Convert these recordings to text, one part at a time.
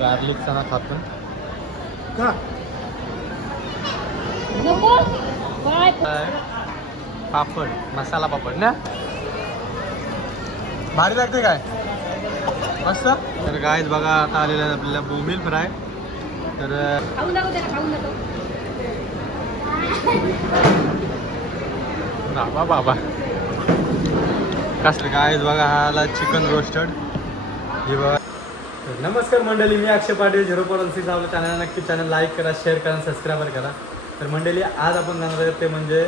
Garlic चना खातो का पापड मसाला पापड ना भारी लागते काय मस्त। तर गाईज बघा आता आलेला आहे आपल्याला बोंबील फ्राय। तर बाबा बाबा कसं गाईज बघा हा आला चिकन रोस्टेड हे बघा। नमस्कार मंडळी, मी अक्षय पाटील 046 आपल्या चॅनल नक्की चॅनल लाईक करा, शेअर करा, सबस्क्राईब करा। तर मंडळी आज आपण जाणार आहे ते म्हणजे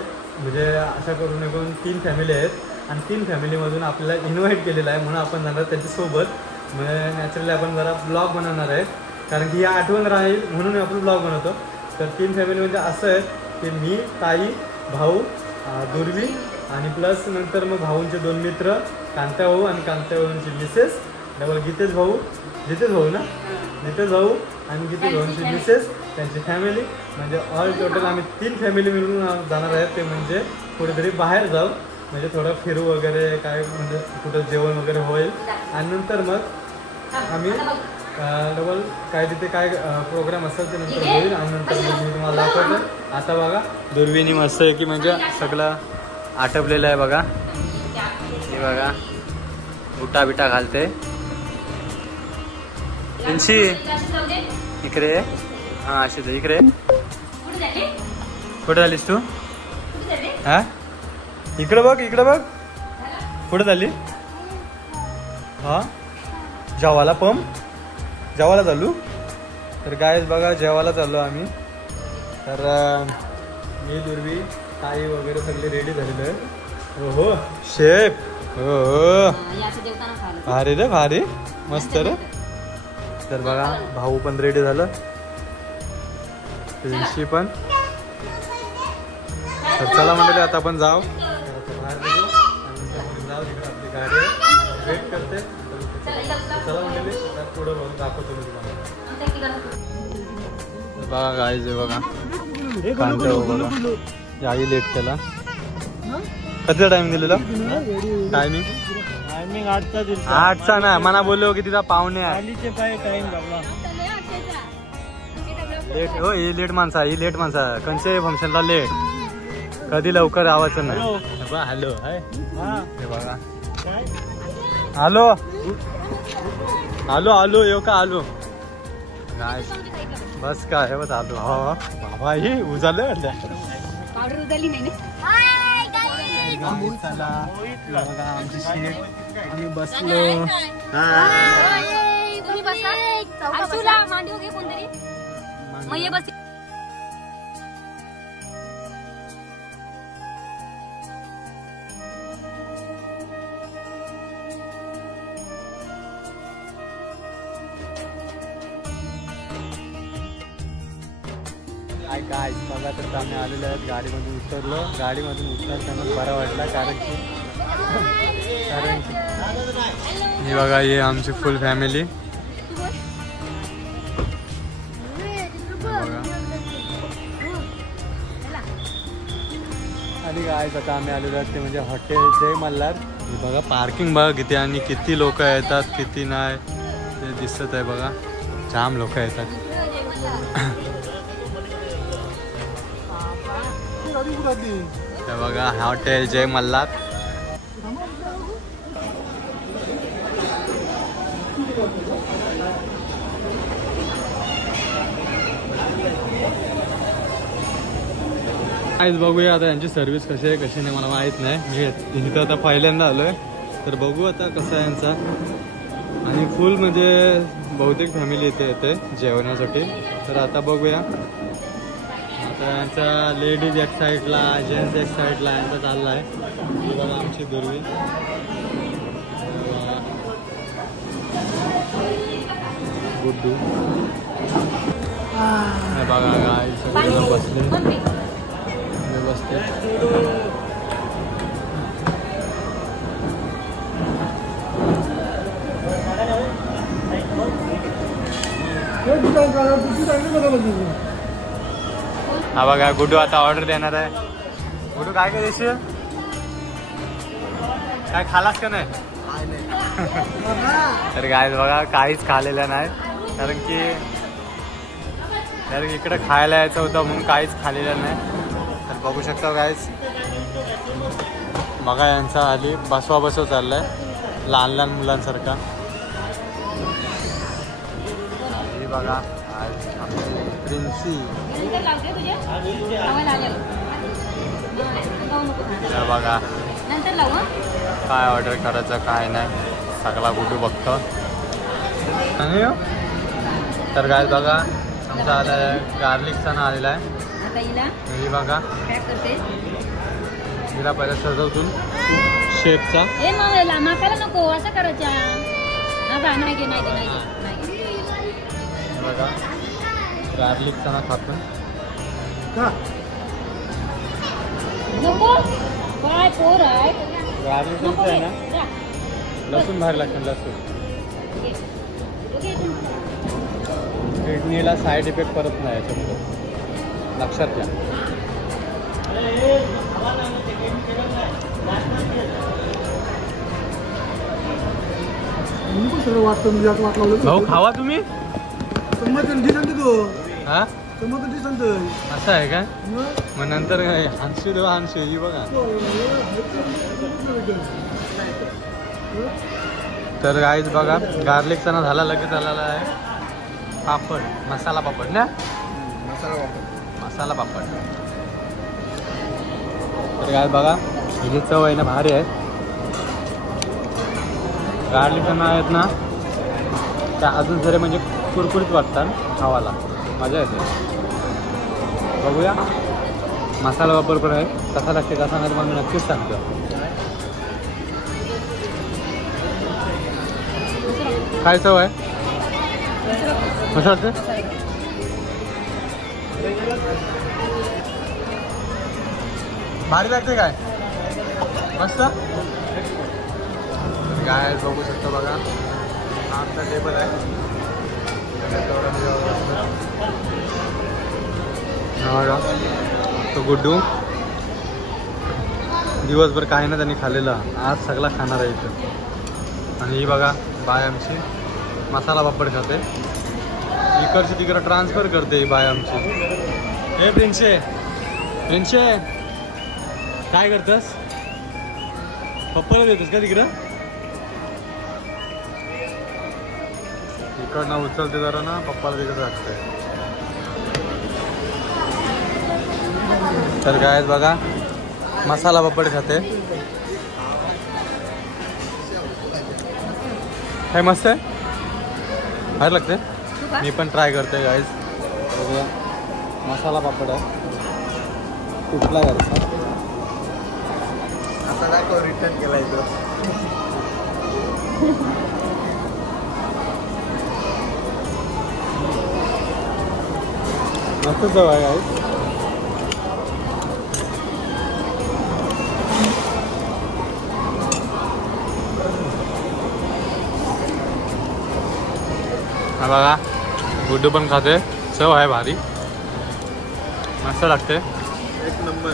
अशा करून एकूण 3 फॅमिली आहेत आणि 3 फॅमिलीमधून आपल्याला इन्व्हाइट केलेलं आहे म्हणून आपण जाणार त्यांच्यासोबत। म्हणजे नॅचरली आपण जरा ब्लॉग बनवणार आहे कारण की ही आठवण राहील म्हणून आपण ब्लॉग बनवतो। तर 3 फॅमिली म्हणजे असं आहे की मी, ताई, भाऊ, दुर्वी आणि प्लस नंतर मग भाऊंचे 2 मित्र कांत्या भाऊ आणि कांत्या भाऊंची मिसेस, डबल जितेश भाऊ ना, जितेश भाऊ आणि जितेश भाऊंची मिसेस, त्यांची फॅमिली म्हणजे ऑल टोटल आम्ही 3 फॅमिली मिळून जाणार आहेत। ते म्हणजे कुठेतरी बाहेर जाऊ म्हणजे थोडं फिरू वगैरे काय म्हणजे कुठं जेवण वगैरे होईल आणि नंतर मग आम्ही डबल काय तिथे काय प्रोग्राम असेल ते नंतर होईल आणि नंतर मग मी तुम्हाला दाखवतो। आता बघा दुर्वीनी मस्त आहे की म्हणजे सगळं आटपलेलं आहे बघा, हे बघा बुटा बिटा घालते त्यांची इकडे। हा अशीच इकडे कुठे झालीस तू? हा इकडे बघ कुठे झाली? हा जेवायला जेवायला चालू। तर गायस बघा जेवायला चाललो आम्ही। तर मी, दुर्वी, ताई वगैरे सगळे रेडी झालेले आहे। हो शेफ, हो भारी रे भारी मस्त रे। तर बघा भाऊ पण रेडी झालं, प्रिन्सी पण। तर चला मंडळी आता आपण जाऊ बाहेर निघू आणि नंतर जाऊ तिकडे आपली गाडी वेट करते। चला मंडळी पुढे बघून दाखवतो मी तुम्हाला। बघा गाईज बघा कांदा बघा याही लेट केला। कधीचा टाइम दिलेला? टायमिंग 8चा ना मला बोललो की तिचा पाहुणे आहे लेट हो। ही लेट माणसा कंचे फंक्शनला लेट कधी लवकर आवायचं नाही। हॅलो हाय हे बघा हॅलो आलो आलो येऊ का आलो नाही बस काय बस आलो। हा बाबा ही उजाले पावडर उजाली नाही ना। चला बघा आमची सीट आम्ही बसलो। तुम्ही बसा आशूला मांडी वगैरे कोणतरी मग ये बस। काय बघा तर आम्ही आलेलो आहेत गाडीमधून उतरलो। गाडीमधून उतरताना बरं वाटलं कारण की ही बघा ही आमची फुल फॅमिली आणि काय आता आम्ही आलेलो आहेत ते म्हणजे हॉटेल जय मल्हार। बघा पार्किंग बघा किती आणि किती लोक येतात किती नाही ते दिसत आहे बघा, जाम लोक येतात। तर बघा हॉटेल जय मल्हार। आज बघूया आता यांची सर्व्हिस कशी आहे कशी नाही मला माहित नाही, मी इथं आता पहिल्यांदा आलोय तर बघू आता कसं आहे यांचा। आणि फुल म्हणजे बहुतेक फॅमिली इथे येते जेवणासाठी। तर आता बघूया यांचा लेडीज एक साईडला जेंट्स एक साईडला यांचा चालला आहे। बघा आमची दुर्वी गुड्डू बघा गाय सगळे बसले व्यवस्थित। हा बघा गुड्डू आता ऑर्डर देणार आहे। गुड्डू काय काय देशील? काय खालास का नाही? तर गाय बघा काहीच खालेलं नाही कारण की इकडे खायला यायचं होतं म्हणून काहीच खाल्लेलं नाही. तर बघू शकता गाईज, बघा यांचा आली बसव चाललाय लहान लहान मुलांसारखा. हे बघा आज आमची प्रिन्सी. बघा काय ऑर्डर करायचं काय नाही सगळा गुडू बघतो. तर काय बघा आमचा आला गार्लिक चणा आलेला आहे. ही बघा तिला पहिला सजवतून शेपचा नको असं करायच्या. बघा गार्लिक चणा खातो. नको काय पोर आहे. गार्लिक आहे ना, लसूण भारी लागतं. लसूण किडनीला साईड इफेक्ट परत नाही याच्यामध्ये, लक्षात घ्या. भाऊ खावा तुम्ही. हा असं आहे का? मग नंतर हानशी देवा हानशी. ही बघा. तर गाईज बघा गार्लिक चणा झाला, लगेच झालेला आहे पापड, मसाला पापड ना, मसाला पापड. तर गाईज बघा ही चव आहे ना भारी आहे. गार्लिक चणा आहेत ना त्या अजून जरी म्हणजे कुरकुरीत वाटतात खावाला, मजा येते. बघूया मसाला वापर पण आहे कसा लागते कसा नाही मला नक्कीच सांगतो. काय चव आहे कसं असते. भारी लागते काय मस्त. काय बघू शकतो बघा आमचा टेबल आहे. तो गुड्डू दिवसभर काही ना त्यांनी खाल्लेला, आज सगळा खाणार आहे इथं. आणि ही बघा बाय आमची मसाला पापड खाते, इकडची तिकडं ट्रान्सफर करते ही बाय आमची. हे प्रिन्शे काय करतस, पप्पाला देतोस का तिकडं. इकडनं उचलते जरा ना, पप्पाला तिकडं राखते. तर काय बघा मसाला पापड खाते, काय मस्त आहे भारी लागते. मी पण ट्राय करते गाईज. बघूया मसाला पापड आहे कुठला घरचा आता दाखव. रिटर्न केलाय तो मस्त चव आहे गाईज. हा बघा गुड्डू पण खाते, चव आहे भारी मस्त लागते एक नंबर.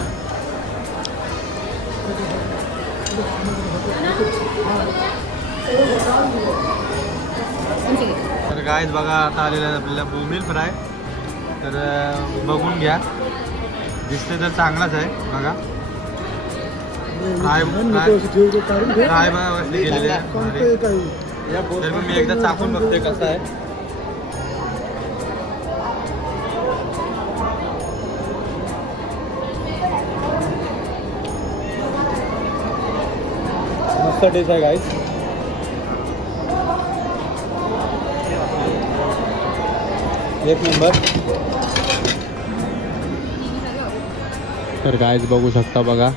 तर गाईज बघा आता आलेला आहे आपल्याला बोंबील फ्राय. तर बघून घ्या, दिसते तर चांगलाच आहे बघा. फ्राय बघा वरती केलेले आहे. तर मी एकदा चाकून बघते कसं आहे. मस्त टेस्ट आहे गाईस. एक नंबर. तर गाईस बघू शकता बघा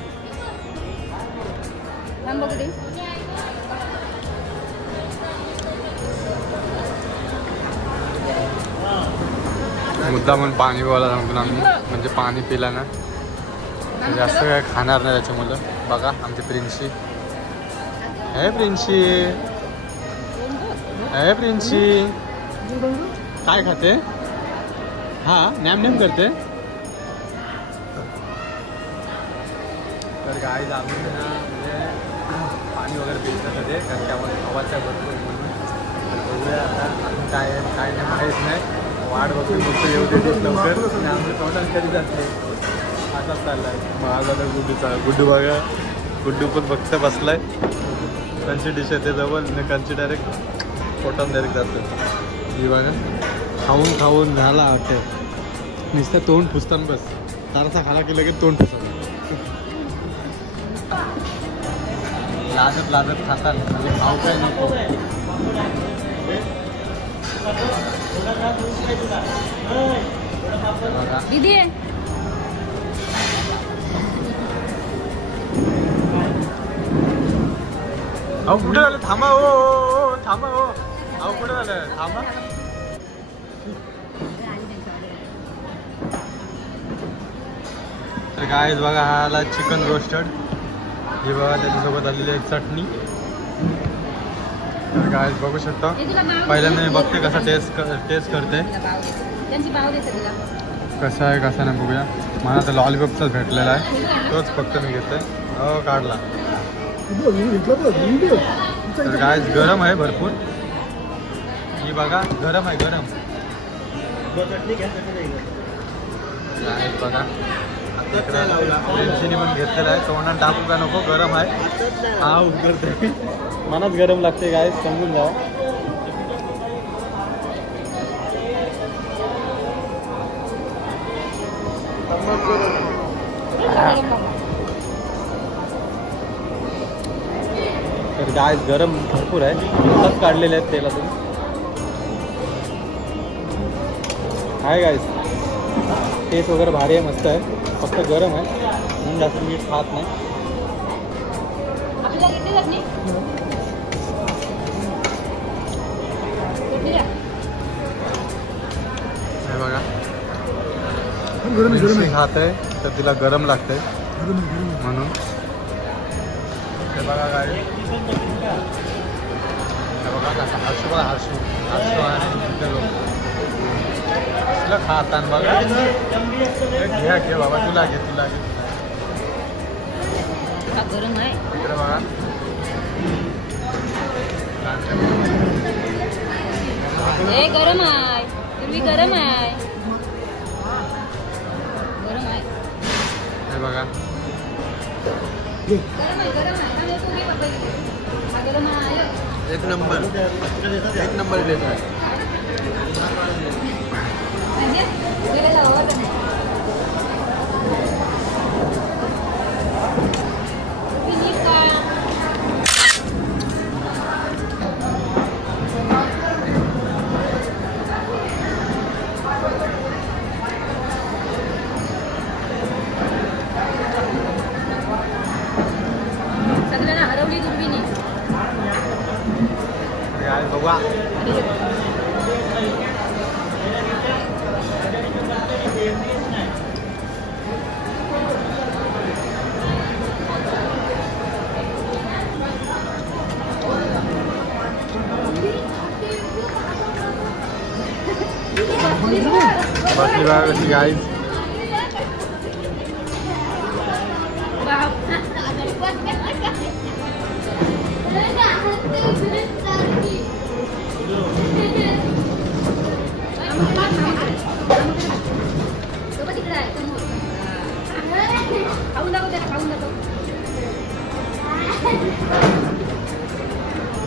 मुद्दा म्हणून पाणी पिवायला सांगतो ना आम्ही, म्हणजे पाणी पिला ना जास्त काय खाणार नाही त्याच्यामुळं. बघा आमची प्रिन्सी. हे प्रिन्सी, हे प्रिन्सी काय खाते. हा नॅम नॅम करते. तर गाईज आम्ही ना म्हणजे पाणी वगैरे पिलं कधी कारण त्यामध्ये हवाचा भरपूर म्हणून बघूया आता अजून काय आहे काय नाही माहीत नाही. वाट बघतो फक्त येऊ दे लवकर आणि आम्ही तोंडात कधी जाते असाच चाललाय. माझा तर गुड्डू बघा, गुड्डू पण फक्त बसलाय. कंची डिश येते जवळ आणि कंची डायरेक्ट पोटात डायरेक्ट जातो. ही बघा खाऊन खाऊन झाला वाटते नुसतं तोंड पुसताना बस. तारसा खाला की लगेच तोंड पुसत लाजत लाजत खातात म्हणजे खाऊ काय नको. दीदी अहो कुठे झालं थांबा हो थांबा हो. अहो कुठे झालं थांबा. तर काय बघा हा आला चिकन रोस्टेड. ही बघा त्याच्यासोबत आलेली एक चटणी. तर काय बघू शकता पहिल्यांदा मी बघते कसा टेस्ट करते कसा आहे कसा नाही बघूया. मला तर लॉलीपॉपचाच भेटलेला आहे तोच फक्त मी घेते. हो काढला. तर काय गरम आहे भरपूर. ही बघा गरम आहे गरम. काय बघा फ्रेंडशीने पण घेतलेला आहे. तोंडात टाकू का नको गरम आहे. हा उतरते मनात गरम लागते काय समजून जा. तर गाय गरम भरपूर आहे. नुकताच काढलेले आहेत तेलातून. आहे गाईस टेस्ट वगैरे भारी आहे मस्त आहे. फक्त गरम आहे म्हणून जास्त मीठ खात नाही. हे बघा मिरची खात आहे तर तिला गरम लागतंय म्हणून. हे बघा काय बघा कसं हर्षू बघा हर्षू आणि तुला खाताना बघा. घ्या घे बाबा तुला घे गरम आहे इकडे बघा. गरम आहे तुम्ही गरम आहे गरम आहे. हे बघा एक नंबर टेस्ट आहे. सगळ्यांना हरवली दुर्बिणी बघा. बसली बघा कशी गाईज.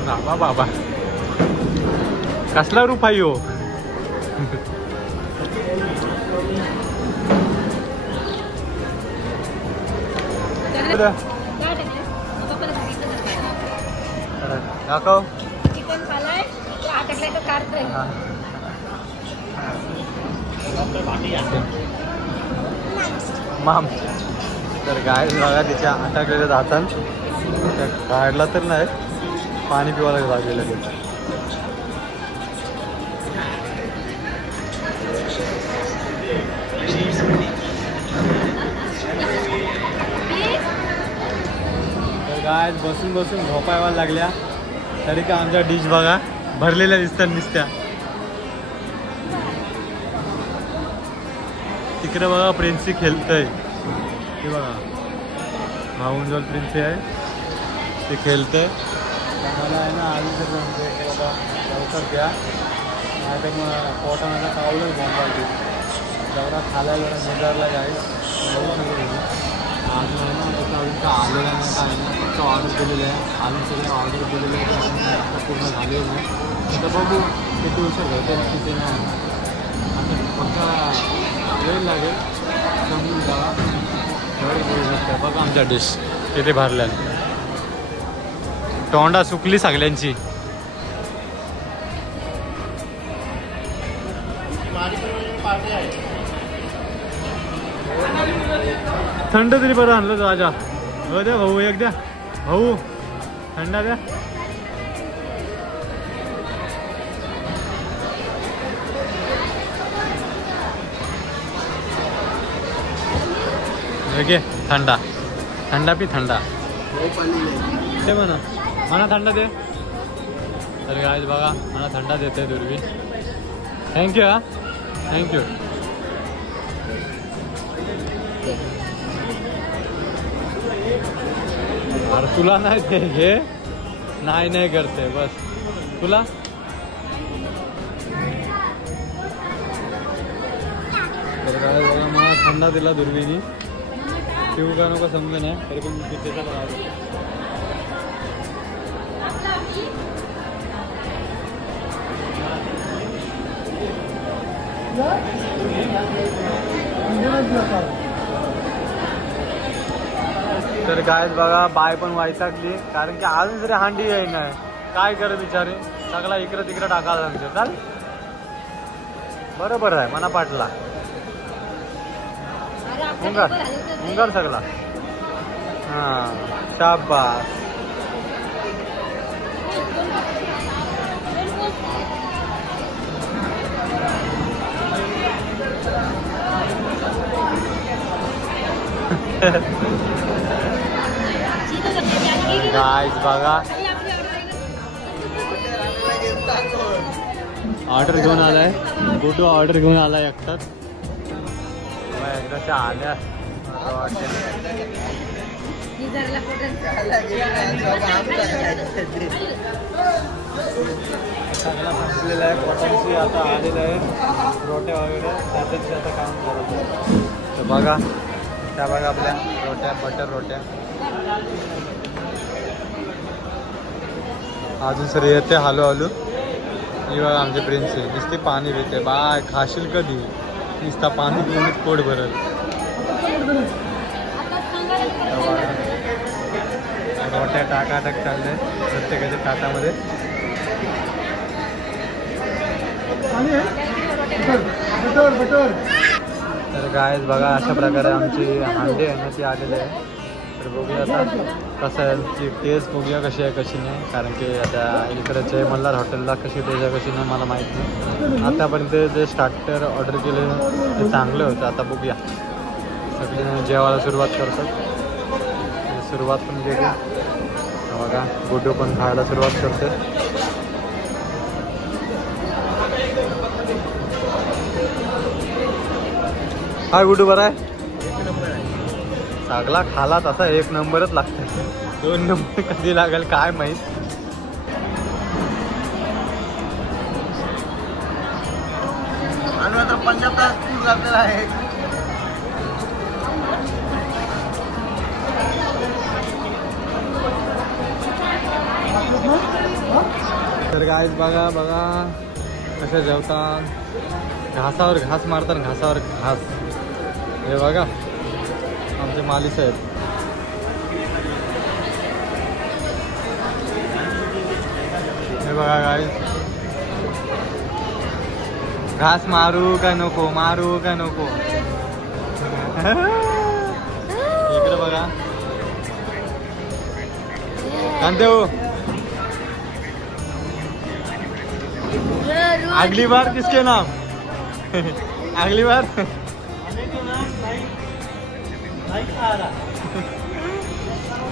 बाबा बाबा कसला रूप आहे हो. दाखव चिकन खालाय अटकलाय तर काढतोय. माम तर गाय बघा तिच्या अटकलेल्या जातात. काढला तर नाही पाणी पिवायला लागलेलं ते. तर गाय बसून बसून झोपायला लागल्या तरी का आमच्या डिश बघा भरलेल्या दिसतात नुसत्या. तिकडे बघा प्रिन्सी खेळतय. ते बघा भाऊंजवळ प्रिन्सी आहे ते खेळतंय. मला आहे ना आधी तर लवकर द्या नाही तर मग पोटामध्ये कावलंच बोंबायची जेवढा खायला जरा निघारला जाईल बघू शकतो तुम्ही अजून आहे ना तसं अजून काय आलेलं नाही काय नाही फक्त ऑर्डर केलेलं आहे अजून सगळे ऑर्डर केलेले आहे आता पूर्ण झालेलं नाही आता बघू किती उशीर घ्यायचे किती नाही आता फक्त वेळ लागेल समजून जावा एवढं करू शकता बघा आमच्या डिश किती भरल्या तोंडा सुकली सगळ्यांची थंड तरी बरं आणलं तो राजा हो द्या भाऊ एक द्या भाऊ थंडा द्या घे थंडा थंडा पी थंडा दे म्हणा मला थंडा दे तर काय बघा मला थंडा देते दुर्वी थँक्यू हा थँक्यू अरे तुला नाही ते घे नाही नाही करते बस तुला तर काय बघा मला थंडा दिला दुर्वीनी पिऊ का नको समजे नाही तरी पण मी पितेचा तर काय बघा बाय पण वैतागली कारण की अजून तरी हांडी येई नाही काय करत बिचारे सगळा इकडं तिकडं टाकायला सांगते चाल बरोबर आहे मना पाटला मुंगार सगळा हा शाबास गाइस बघा ऑर्डर घेऊन आलाय गुडू ऑर्डर घेऊन आलाय एकटाच एकदाच्या आल्या चांगला फसलेला आहे पोटांची आता आलेलं आहे रोट्या वगैरे त्याच्याशी आता काम करायचं तर बघा त्या बघा आपल्या रोट्या बटर रोट्या अजून सर येते हलू हलू ही बघा आमचे प्रिन्स नुसते पाणी पिते बाय खाशील कधी नुसता पाणी पिऊनच पोट भरल रोट्या टाकाटाक चालले प्रत्येकाच्या ताटामध्ये तर गायस बघा अशा प्रकारे आमची हांडी आहे ना ती आलेली आहे तर बघूया आता कसं आहे ती टेस्ट बघूया कशी आहे कशी नाही कारण की आता इकडे जय मल्हार हॉटेलला कशी टेस्ट आहे कशी नाही मला माहीत नाही आतापर्यंत जे स्टार्टर ऑर्डर केले ते चांगलं होतं आता बघूया सगळे जेवायला सुरुवात करतात सुरुवात पण केली बघा गुड्डू पण खायला सुरुवात करते हाय गुड्डू बरा आहे सगळा खाला तसा एक नंबरच लागते 2 नंबर कधी लागेल काय माहित आणि आता 75 लागलेला आहे तर गाईस बघा बघा कसे जेवतात घासावर घास मारतात घासावर घास हे बघा आमचे माली साहेब हे बघा गाईस घास मारू का नको इकडे बघा कांते हो अगली बार किसके नाम अगली बार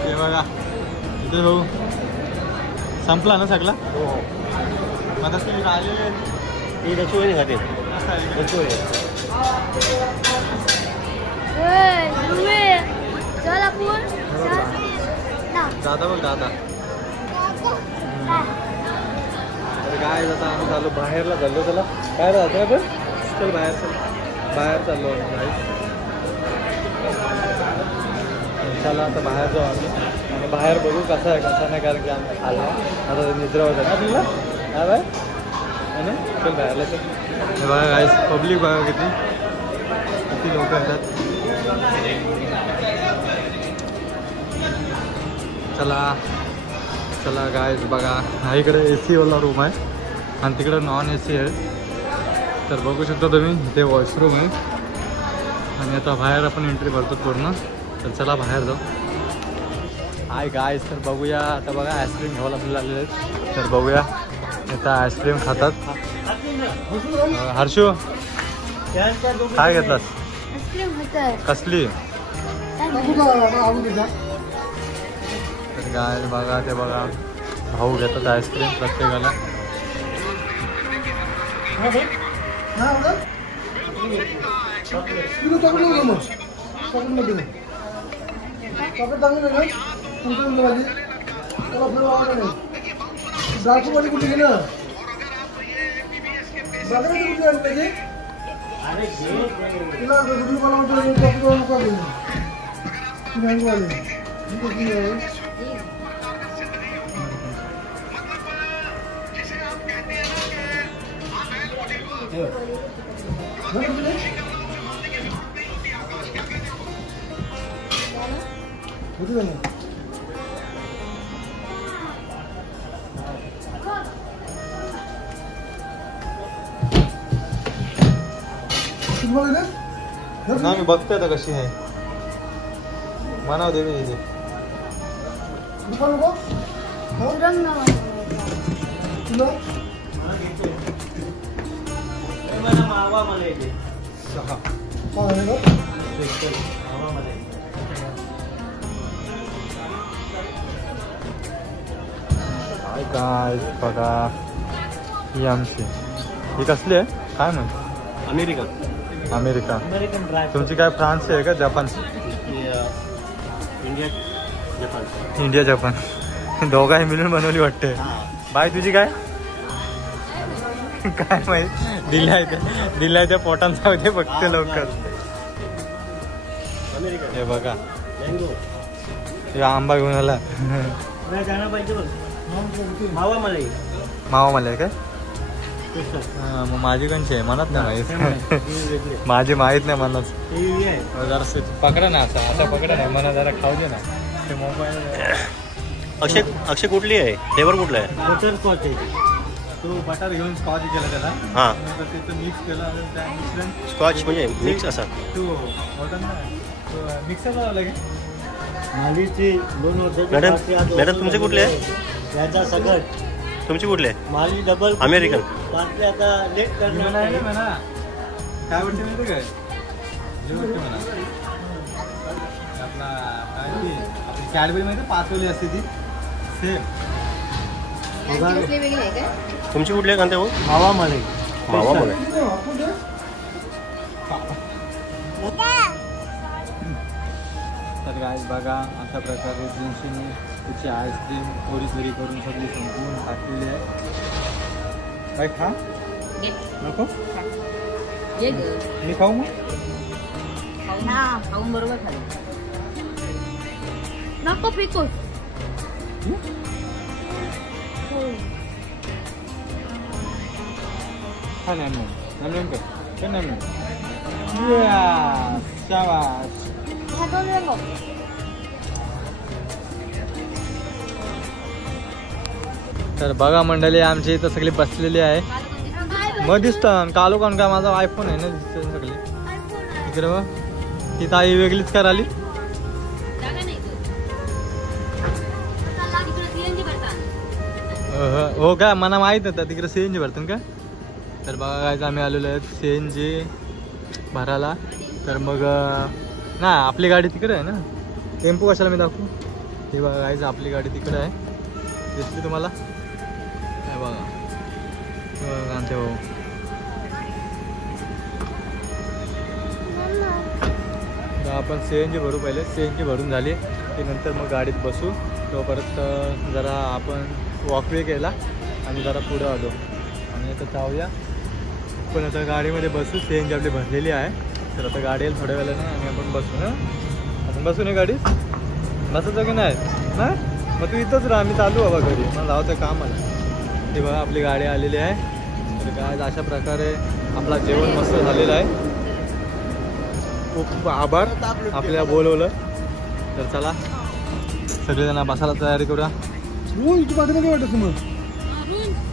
हे बघा इथे भाऊ संपला ना सगळा आता तुम्ही आलेले खाते दादा बघ दादा काय आता आम्ही चाललो बाहेरला चाललो. त्याला काय राहतं आपण चल बाहेर चाललो चला आता बाहेर जाऊ आम्ही आणि बाहेर बघू कसं आहे कसं नाही कारण की आम्ही आलो आता निद्रा होता ना आपल्याला काय बाय ना चल बाहेरला चल. हे बघा गाईस पब्लिक बघा किती लोक येतात. चला गाईस बघा हा इकडे AC वाला रूम आहे आणि तिकडे नॉन AC आहे. तर बघू शकता तुम्ही इथे वॉशरूम आहे आणि आता बाहेर आपण एंट्री भरतो पूर्ण. तर चला बाहेर जाऊ. हाय गाईस तर बघूया आता बघा आईस्क्रीम घ्यायला आपल्याला आलेले आहेत. तर बघूया आता आईस्क्रीम खातात. हर्षू काय घेतलास कसली. तर गाय बघा ते बघा भाऊ घेतात आईस्क्रीम प्रत्येकाला. ना मी बघतोय आता कशी आहे म्हणाव देवी इथे. काय बघा ही आमची ही कसली आहे काय म्हणते. अमेरिका तुमची काय फ्रान्सची आहे का जपानची. इंडिया जपान दोघाही मिळून बनवली वाटते. बाय तुझी काय काय माहित दिलाय त्या पोटांचा होते फक्त लवकर. हे बघा हे आंबा घेऊन आला. मावा मला काय मग माझी कंची आहे म्हणत नाही माहीत माझी माहीत नाही म्हणत. जरा पकडा ना आता पकडा नाही म्हणा जरा खाऊ दे ना ते मोबाईल. अक्षय कुठली आहे फ्लेवर कुठला आहे. बटर स्कॉच आहे तो बटर घेऊन स्कॉच केला त्याला. हां त्याचं मिक्स केलं आणि त्या मिश्रण स्कॉच म्हणजे मिक्स असा तो बटर ना मिक्सर करावं लागेल. मॅडम तुमचे कुठले आहे. याचा सगळं तुमची कुठली आहे. माली डबल अमेरिकन. बाटली आता लेट करणार म्हणा म्हणा काय वाटते माहिती काय जे वाटते म्हणा आपला काय ती आपली कॅडबरी माहिती 5 वाली असते ती सेम. तुमची कुठली आहे कांते भाऊ. मावा मले मावा मला तर गाईस बघा अशा प्रकारे जिन्सीने त्याची आईस्क्रीम कोरी करून सगळी संपून टाकलेली आहे. काय खा नको मी खाऊ मग खाऊन बरोबर खाली नको पिकून हा नाही कर नाही शाबाश. तर बघा मंडळी आमची इथं सगळी बसलेली आहे. मग दिसतं कालो कोण काय माझा आयफोन आहे ना दिसत सगळी इकडे बघ. ती ताई वेगळीच कराली. हो का मला माहित नव्हतं तिकडे CNG भरतं का. तर बघा काय आम्ही आलेलो आहेत CNG भरायला. तर मग ना आपली गाडी तिकडे आहे ना टेम्पो कशाला मी दाखवू. हे बघा गाईज आपली गाडी तिकडे आहे दिसली तुम्हाला. हे बघा कांते भाऊ तर आपण CNG भरू पहिले. CNG भरून झाली की नंतर मग गाडीत बसू. तो परत जरा आपण वॉकवे केला आणि जरा पुढं आलो. आता जाऊया. पण आता गाडीमध्ये बसू. CNG आपली भरलेली आहे. तर आता गाडी येईल थोड्या वेळानं आणि आपण बसू ना. आपण बसू नाही गाडीत? बसायचं की नाही? मग तू इथंच राहा. मी चालू बाबा घरी. मला जायचं काम आलं. ती बघा आपली गाडी आलेली आहे. तर काय अशा प्रकारे आपला जेवण मस्त झालेलं आहे. खूप आभार आपल्याला बोलवलं. तर चला सगळेजण बसायला तयारी करूया. तू बाकी नाही वाटत मग?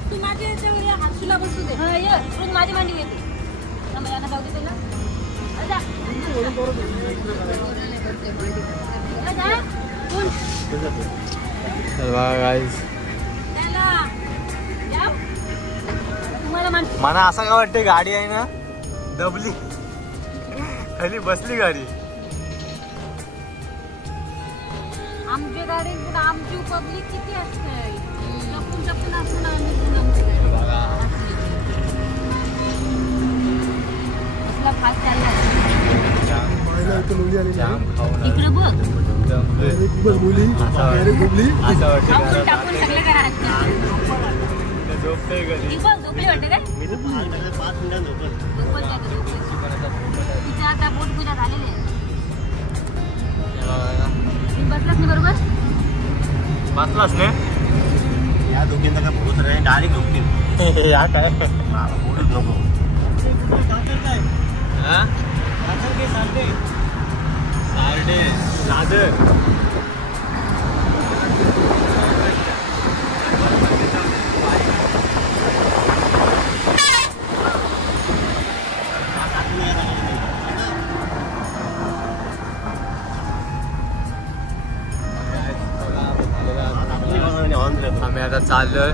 तू माझ्या हातूला बसू दे. रोज माझी मांडी येते. जाऊ दे त्याला. तर बघा गाईज मला असं काय वाटते गाडी आहे ना दबली खाली बसली गाडी. आमच्या गाडीत आमची पब्लिक किती असते. लपून असून फास्ट चालला इकडे बघ. टाकून सगळे काय झोपते घरी. झोपली वाटते काय? मी तर 5 मिनिटात झोपलो. तिच्या आता पोट पूजा झालेली आहे. बसलास नाही बरोबर? बसलास नाही? या दोघींचा काय भरोसा नाही. डायरेक्ट झोपतील. या काय मला बोलूच नको. सारडे दादर आम्ही आता चाललोय